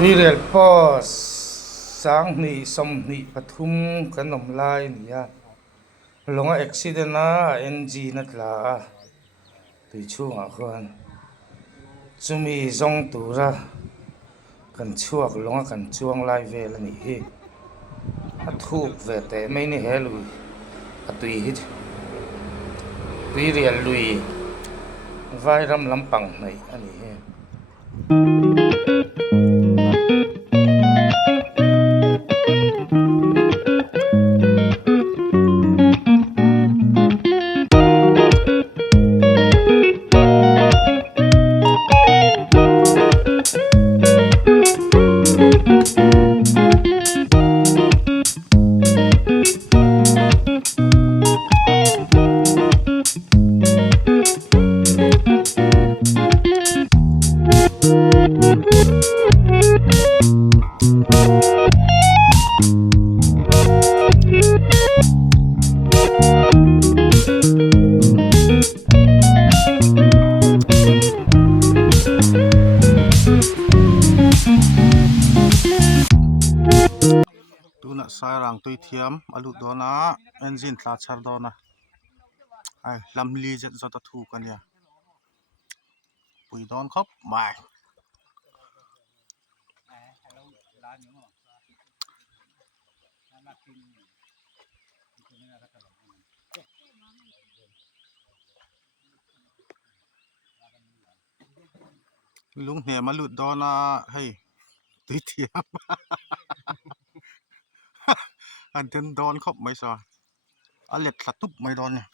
ที่เรียนป้อสางนี่สมนี่ปทุมขนมลายนี่อ่ะลงอุบิเหตุนะเอ็นจีนัดลาตุยช่วงคนจุมีจงตุระกันช่วงลงกันช่วงลายเวลนี่อัดทุกเวแต่ไม่นี่เฮลุยอัตุยฮิตตุยเรียนลุยไว้รำลำปังในอันนี้ตูน่ะสายรังตุยเทียมอลุดอนะเอนจินตลาชาร์ดอนะไอ้ลำลีจะจะถูกกันเนี่ยปุยดอนครับบายลุงเนี่ยมาลุดดอนะเฮ้ยตุยเทียม อันเดินดอนครับไม่ซะอันเล็ดสตุบไม่ดอนเนี่ย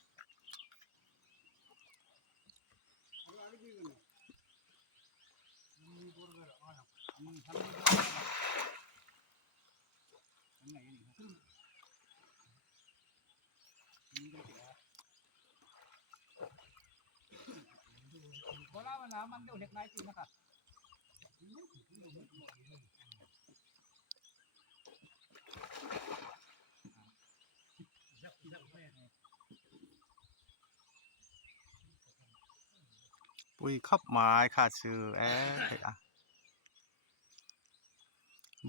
ปุยขับหมายขาดชื่อเฮ้ยอ่ะ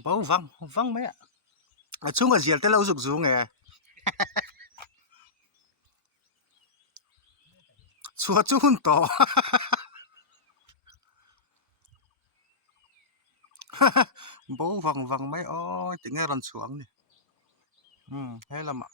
เบาฟังไหมอ่ะช่วงกับเสียแต่เราสุกสูงไงชัวจุนต่อ เบาฟังไหมอ๋อถึงไงรันสวงนี่ให้ละมะ